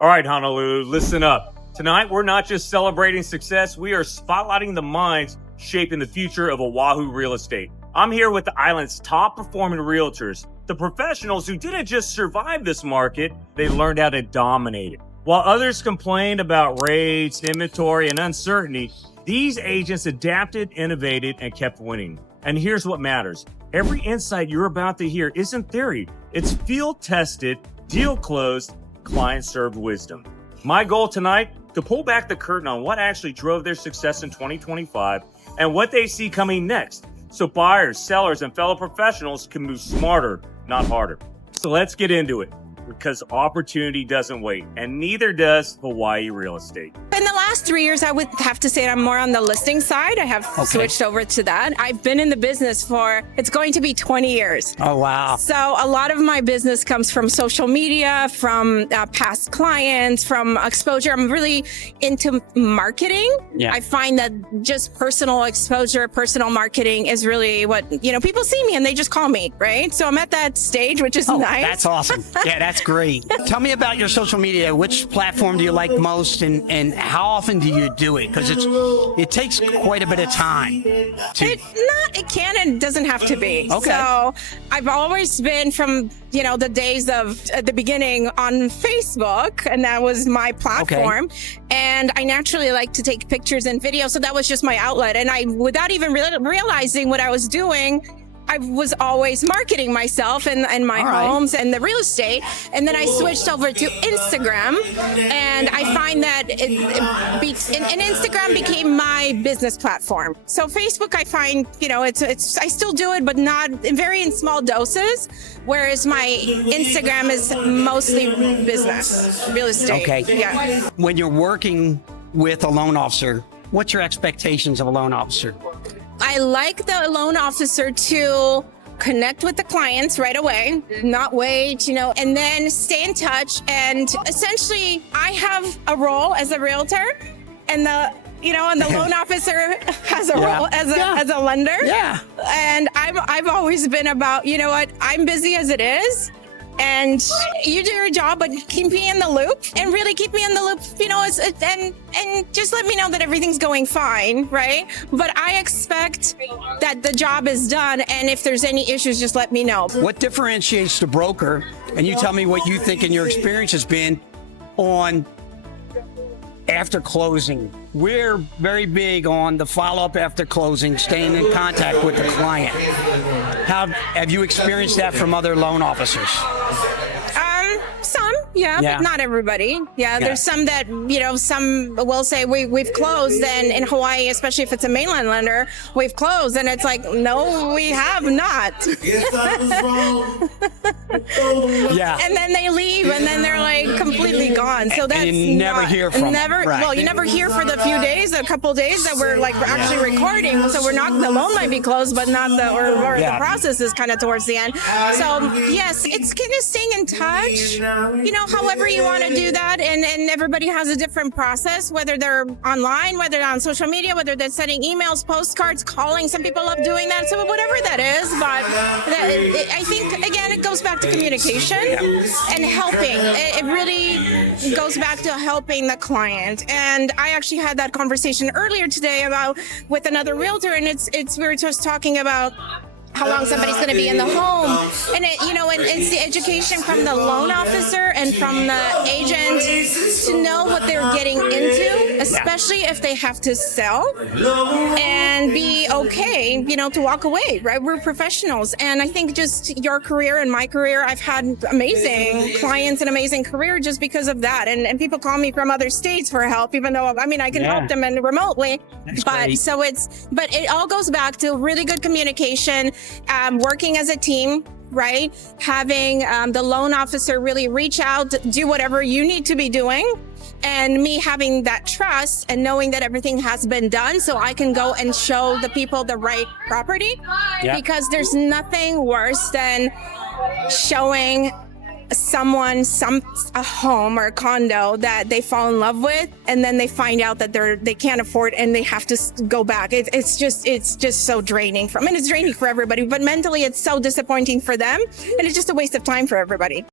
All right, Honolulu, listen up. Tonight, we're not just celebrating success, we are spotlighting the minds shaping the future of Oahu real estate. I'm here with the island's top performing realtors, the professionals who didn't just survive this market, they learned how to dominate it. While others complained about rates, inventory, and uncertainty, these agents adapted, innovated, and kept winning. And here's what matters. Every insight you're about to hear isn't theory. It's field-tested, deal-closed, client-served wisdom. My goal tonight, to pull back the curtain on what actually drove their success in 2025 and what they see coming next, so buyers, sellers, and fellow professionals can move smarter, not harder. So let's get into it, because opportunity doesn't wait, and neither does Hawaii real estate. In the last 3 years, I would have to say I'm more on the listing side. I have switched over to that. I've been in the business for, it's going to be 20 years. Oh, wow. So a lot of my business comes from social media, from past clients, from exposure. I'm really into marketing. Yeah. I find that just personal exposure, personal marketing is really what, people see me and they just call me, right? So I'm at that stage, which is nice. That's awesome. Yeah, that's great. Tell me about your social media. Which platform do you like most, and how often do you do it? Because it takes quite a bit of time. It can and doesn't have to be. Okay. So I've always been from, the days of at the beginning on Facebook, and that was my platform. Okay. And I naturally like to take pictures and videos. So that was just my outlet. And I, without even realizing what I was doing, I was always marketing myself and my homes and the real estate. And then I switched over to Instagram, and I find that and Instagram became my business platform. So Facebook, I find, I still do it, but not in small doses. Whereas my Instagram is mostly business, real estate. Okay. Yeah. When you're working with a loan officer, what's your expectations of a loan officer? I like the loan officer to connect with the clients right away, not wait, and then stay in touch. And essentially, I have a role as a realtor, and the loan officer has a role as a lender. Yeah. And I've always been about, I'm busy as it is. And you do your job, but keep me in the loop, and really keep me in the loop, and just let me know that everything's going fine, right? But I expect that the job is done, and if there's any issues, just let me know. What differentiates the broker, and you tell me what you think in your experience has been on after closing? We're very big on the follow-up after closing, staying in contact with the client. How have you experienced that from other loan officers? Some, but not everybody. There's some that, some will say we've closed, and in Hawaii, especially if it's a mainland lender, we've closed, and it's like, no, we have not. And then they leave, and then they're like completely gone. So that's and you never hear from them. Right. Well, you never hear for the few days, a couple days that we're actually recording. So we're not, the loan might be closed, but not the process is kind of towards the end. So yes, it's kind of staying in touch. However you want to do that, and everybody has a different process, whether they're online, whether they're on social media, whether they're sending emails, postcards, calling. Some people love doing that, so whatever that is. But I think, again, it goes back to communication and helping. It really goes back to helping the client. And I actually had that conversation earlier today with another realtor, and we were just talking about how long somebody's going to be in the home, and it's the education from the loan officer and from the agent to know what they're getting into, especially if they have to sell, and be okay, to walk away, right? We're professionals, and I think just your career and my career, I've had amazing clients and amazing career just because of that, and people call me from other states for help, even though I can help them remotely. That's but great. But it all goes back to really good communication. Working as a team, right? Having the loan officer really reach out, do whatever you need to be doing, and me having that trust and knowing that everything has been done, so I can go and show the people the right property. Because there's nothing worse than showing someone a home or a condo that they fall in love with, and then they find out that they can't afford and they have to go back. It's just so draining it's draining for everybody, but mentally it's so disappointing for them, and it's just a waste of time for everybody.